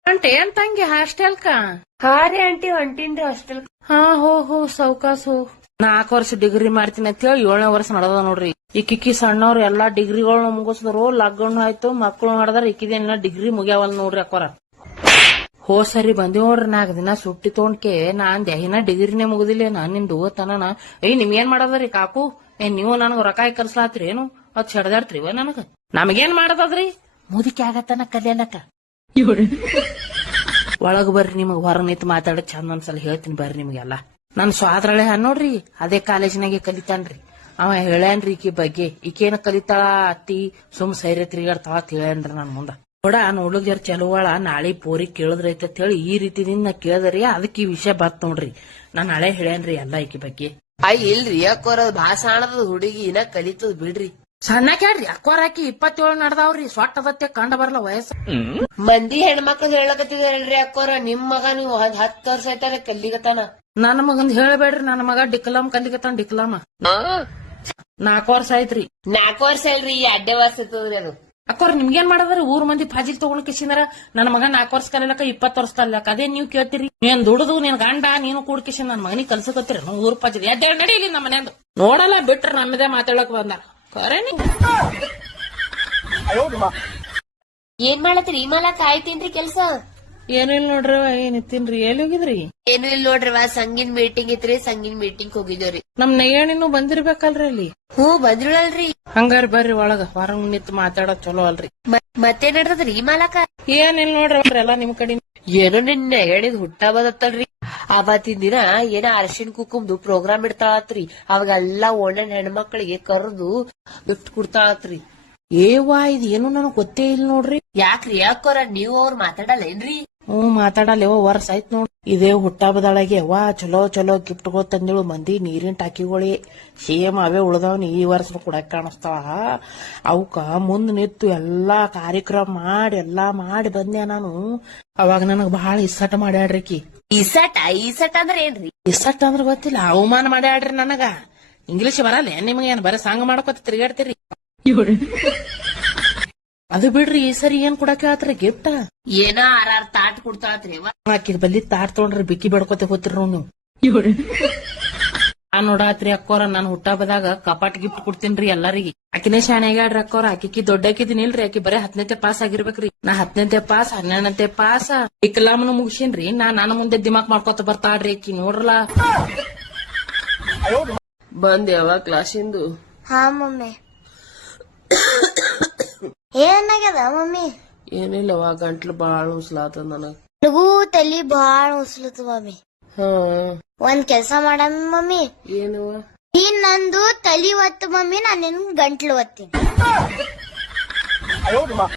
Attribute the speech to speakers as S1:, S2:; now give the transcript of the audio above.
S1: ಅಂಟೆ ಏನ್ ತಂಗಿ ಹಾಸ್ಟೆಲ್ಕ?
S2: ಹಾ ರೀ ಆಂಟಿ ಹೊಂಟಿನ್ರಿ ಹಾಸ್ಟೆಲ್.
S1: ಹಾ ಹೋ ಸೌಕಾಸ್ ಹೋ. 4 ವರ್ಷ ಡಿಗ್ರಿ ಮಾಡ್ತೀನಿ ಅಂತ ಹೇಳಿ 7ನೇ ವರ್ಷ ನಡೆದ ನೋಡ್ರಿ. ಇಕ್ಕಿಕ್ಕಿ ಸಣ್ಣವ್ರು ಎಲ್ಲಾ ಡಿಗ್ರಿಗಳನ್ನ ಮುಗಿಸಿದ್ರು, ಲಗ್ನ ಆಯ್ತು, ಮಕ್ಳು ಮಾಡಿದಾರ. ಇಕ್ಕಿದೇನ ಡಿಗ್ರಿ ಮುಗ್ಯಾವಲ್ ನೋಡ್ರಿ ಅಕ್ಕೋರ. ಹೋ ಸರಿ ಬಂದಿ ನೋಡ್ರಿ 4 ದಿನ ಸುಟ್ಟಿ ತೊಗೊಂಡ್ಕೆ ನಾನ್ ದೇಹಿನ ಡಿಗ್ರಿನೇ ಮುಗುದಿಲ್ಲ ನಿಂದು ತನನ. ನಿಮ್ಗೇನ್ ಮಾಡದ್ರಿ ಕಾಕು? ನೀವು ನನಗ್ ರೊಕ್ಕ ಕಲ್ಸ್ಲಾತ್ರಿ ಏನು? ಅದ್ ಸೆಡ್ದಾಡ್ತ್ರಿವ ನನಗ. ನಮಗೇನ್ ಮಾಡದದ್ರಿ? ಮುದುಕಿ ಆಗತ್ತನ ಕಲಿಯಲಕ್ಕ. ಒಳಗ್ ಬರ್ರಿ, ನಿಮಗ್ ಹೊರ ನಿಂತು ಮಾತಾಡ ಚಂದ ಒಂದ್ಸಲ ಹೇಳ್ತೀನಿ ಬರ್ರಿ ನಿಮ್ಗೆಲ್ಲ. ನನ್ ಸ್ವಾದ್ರಳೆ ನೋಡ್ರಿ ಅದೇ ಕಾಲೇಜಿನಾಗೆ ಕಲಿತಾನ್ರಿ. ಅವ ಹೇಳ್ಯಾನ್ರಿ ಈಕಿ ಬಗ್ಗೆ. ಈಕೇನ ಕಲಿತಾಳ ಅತ್ತಿ ಸುಮ್ ಸೈರ್ಯ ತಿರುಗಾಡ್ತಾಳ ಅಂತ ಹೇಳ್ಯಾನ್ರಿ ನನ್ ಮುಂದ. ನೋಡ ನೋಡ್ಲಿಕ್ ಜರ ಚಲುವಳ, ನಾಳೆ ಪೋರಿ ಕೇಳಿದ್ರೈತೆ ಅಂತ ಹೇಳಿ ಈ ರೀತಿದಿಂದ ನಾ ಕೇಳದ್ರಿ. ಅದಕ್ಕೆ ಈ ವಿಷಯ ಬತ್ ನೋಡ್ರಿ. ನಾನ್ ನಾಳೆ ಹೇಳ್ಯಾನ್ರಿ ಎಲ್ಲಾ ಈಕಿ ಬಗ್ಗೆ.
S2: ಇಲ್ರಿ ಅಕ್ಕೋರ ಭಾಷಾಣದ ಹುಡುಗಿ ಇನ್ನ ಕಲಿತದ್ ಬಿಡ್ರಿ.
S1: ಸಣ್ಣ ಕೇಳ್ರಿ ಅಕ್ಕೋರಾಕಿ 27 ನಡ್ದಾವ್ರಿ. ಸೊಟ್ಟದತ್ತೆ ಕಂಡ ಬರಲ್ಲ ವಯಸ್ಸು.
S2: ಮಂದಿ ಹೆಣ್ಮಕ್ಳು ಹೇಳಕತ್ತಿದ್ರಿ ಅಕ್ಕೋರ. ನಿಮ್ ಮಗ ನೀವು 10 ವರ್ಷ ಆಯ್ತಾರ ಕಲ್ಲಿಗತಾನ.
S1: ನನ್ನ ಮಗಂದ್ ಹೇಳ್ಬೇಡ್ರಿ. ನನ್ನ ಮಗ ಡಿಕ್ಲಾಮ್ ಕಲಿಕತ್ತಾನ. ಡಿಕ್ಲಾಮ 4 ವರ್ಷ ಆಯ್ತ್ರಿ.
S2: 4 ವರ್ಷ ಇಲ್ರಿ, 2 ವರ್ಷ ಇರ್ತದ್ರಿ ಅದು.
S1: ಅಕ್ಕೋರ್ ನಿಮ್ಗೇನ್ ಮಾಡದ್ರಿ? ಊರ್ ಮಂದಿ ಫಾಜಿಲ್ ತಗೊಂಡ್ ಕಿಸಿಂದ್ರ ನನ್ನ ಮಗ 4 ವರ್ಷ ಕಲಿಲಕ್ಕ 20 ವರ್ಷ ಕಲಿಲಕ್ಕ. ಅದೇ ನೀವ್ ಕೇಳ್ತೀರಿ. ನೀನ್ ದುಡುದು ನಿನ್ ಗಂಡ ನೀನು ಕೂಡ್ಕಿಸಿ ನನ್ ಮಗನಿಗೆ ಕಲ್ಸಕತ್ತೀರಿ. ಊರ್ ಫಾಜಿಲ್ ಎದ್ದೇಳ್ ನಡೀಲಿ ನಮ್ಮ ಮನೆಯಂದು. ನೋಡಲ್ಲ ಬಿಟ್ರ ನಮ್ಮದೇ ಮಾತಾಡಕ್ ಬಂದ ಕರೇನಿ.
S2: ಏನ್ ಮಾಡತ್ರಿ? ಈ ಮಾಲಕ್ ಆಯ್ತೇನ್ರಿ ಕೆಲ್ಸ?
S1: ಏನೂ ಇಲ್ಲ ನೋಡ್ರಿ. ಏನಿತ್ತೀನ್ರಿ? ಎಲ್ಲಿ ಹೋಗಿದ್ರಿ?
S2: ಏನು ಇಲ್ಲ ನೋಡ್ರಿ, ಸಂಗಿನ್ ಮೀಟಿಂಗ್ ಇತ್ರಿ, ಸಂಗಿನ್ ಮೀಟಿಂಗ್ ಹೋಗಿದ್ದೇವ್ರಿ.
S1: ನಮ್ ನಯ್ಯಣಿನೂ ಬಂದಿರ್ಬೇಕಲ್ರಿ ಅಲ್ಲಿ.
S2: ಬಂದ್ರಲ್ರಿ.
S1: ಹಂಗಾರ ಬರ್ರಿ ಒಳಗ, ಹೊರಗ್ ನಿಂತು ಮಾತಾಡೋದ್ ಚಲೋ ಅಲ್ರಿ.
S2: ಮತ್ತೇನ್ ನಡ್ದದ್ರಿ ಈ ಮಾಲಕ?
S1: ಏನಿಲ್ಲ ನೋಡ್ರಿ ಎಲ್ಲಾ ನಿಮ್ ಕಡೆ.
S2: ಏನೋ ನಿನ್ನ ಹೇಳಿದ್ ಹುಟ್ಟ ಬದತ್ತಲ್ರಿ. ಅವತ್ತಿನ ದಿನ ಏನ ಅರಿಶಿಣ ಕುಂಕುಮ್ದು ಪ್ರೋಗ್ರಾಮ್ ಇಡ್ತಾಳತ್ರಿ. ಅವಾಗೆಲ್ಲಾ ಓಣನ್ ಹೆಣ್ಮಕ್ಳಿಗೆ ಕರ್ದು ಗಿಫ್ಟ್ ಕೊಡ್ತಾಳತ್ರಿ.
S1: ಏವಾ ಇದು ಏನು ನನಗ್ ಗೊತ್ತೇ ಇಲ್ಲ ನೋಡ್ರಿ.
S2: ಯಾಕ್ರಿ ಯಾಕೋರ ನೀವು ಅವ್ರ ಮಾತಾಡಲ್ಲೇನ್ರಿ?
S1: ಮಾತಾಡಲ್ಲ ವರ್ಷ ಆಯ್ತು ನೋಡ್ರಿ. ಇದೇ ಹುಟ್ಟಹಬ್ಬದೊಳಗೆ ಚಲೋ ಚಲೋ ಗಿಫ್ಟ್ಗಳು ತಂದಿಳು. ಮಂದಿ ನೀರಿನ ಟಾಕಿಗಳೇ ಸೇಮ್ ಅವೇ ಉಳ್ದವ್ನಿ. ಈ ವರ್ಷ ಕೊಡಕ್ ಕಾಣಿಸ್ತಾವ. ಅವಕ್ಕ ಮುಂದ್ ನಿಂತು ಎಲ್ಲಾ ಕಾರ್ಯಕ್ರಮ ಮಾಡಿ ಬಂದ್ಯಾ ನಾನು. ಅವಾಗ ನನಗ್ ಬಹಳ ಇಸ್ಸಟ ಮಾಡ್ಯಾಡ್ರಿಕಿ.
S2: ಈಸಟ್ ಅಂದ್ರ ಏನ್ರಿ?
S1: ಇಸ್ಸಟ್ ಅಂದ್ರ ಗೊತ್ತಿಲ್ಲ, ಅವಮಾನ ಮಾಡ್ಯಾಡ್ರಿ ನನಗ. ಇಂಗ್ಲಿಷ್ ಬರಲ್ಲ ನಿಮ್ಗೆ? ಏನ್ ಬರೀ ಸಂಘ ಮಾಡ್ಕೊತ ತಿರ್ಗಾಡ್ತೀರಿ. ಅದು ಬಿಡ್ರಿ, ಈ ಸರಿ ಏನ್ ಕೊಡಕ್ಕೆ ಆತ್ರಿ ಗಿಫ್ಟ್?
S2: ಏನ 6 ತಾಟ್ ಕೊಡ್ತಾಳತ್ರಿ.
S1: ಆಕಿದ್ ಬಲ್ಲಿ ತಾಟ್ ತೊಗೊಂಡ್ರಿ ಬಿಕ್ಕಿ ಬೇಡ್ಕೊತ ಹೋತಿರಿ ನೀವು. ನೋಡಾತ್ರಿ ಅಕ್ಕೋರ, ನಾನ್ ಹುಟ್ಟಹಬ್ಬದಾಗ ಕಪಾಟ್ ಗಿಫ್ಟ್ ಕೊಡ್ತೀನ್ರಿ ಎಲ್ಲಾರಿಗೆ. ಆಕಿನೇ ಶಾಣೆಗಾಡ್ರಿ ಅಕ್ಕೋರ. ಆಕಿ ದೊಡ್ಡಕಿದಿನಿಲ್ರಿ. ಆಕಿ ಬರೀ 10ನೇ ಪಾಸ್ ಆಗಿರ್ಬೇಕ್ರಿ. ನಾ 10ನೇ ಪಾಸ್ 12ನೇ ಪಾಸ್ ಡಿಕ್ಲಾಮನು ಮುಗಿಸೇನ್ರಿ. ನನ್ನ ಮುಂದೆ ದಿಮಾಕ್ ಮಾಡ್ಕೊತ ಬರ್ತಾಳ್ರಿ ಆಕಿ. ನೋಡ್ರಲ್ಲ
S2: ಬಂದ್ ಯಾವ ಕ್ಲಾಸಿಂದು?
S3: ಹಾ ಮಮ್ಮಿ. ಏನಾಗ್ಯದ ಮಮ್ಮಿ?
S2: ಏನಿಲ್ಲವಾ, ಗಂಟ್ಲು ಬಾಳ ಉಸ್ಲಾತದ ನನಗ.
S3: ನನಗೂ ತಲಿ ಬಾಳ ಉಸ್ಲತ್ ಮಮ್ಮಿ. ಒಂದ್ ಕೆಲ್ಸ ಮಾಡಮ್ಮಿ ಮಮ್ಮಿ.
S2: ಏನು?
S3: ನೀನ್ ನಂದು ತಲಿ ಒತ್ತು ಮಮ್ಮಿ, ನಾನ್ ನಿನ್ ಗಂಟ್ಲು ಒತ್ತೀನಿ.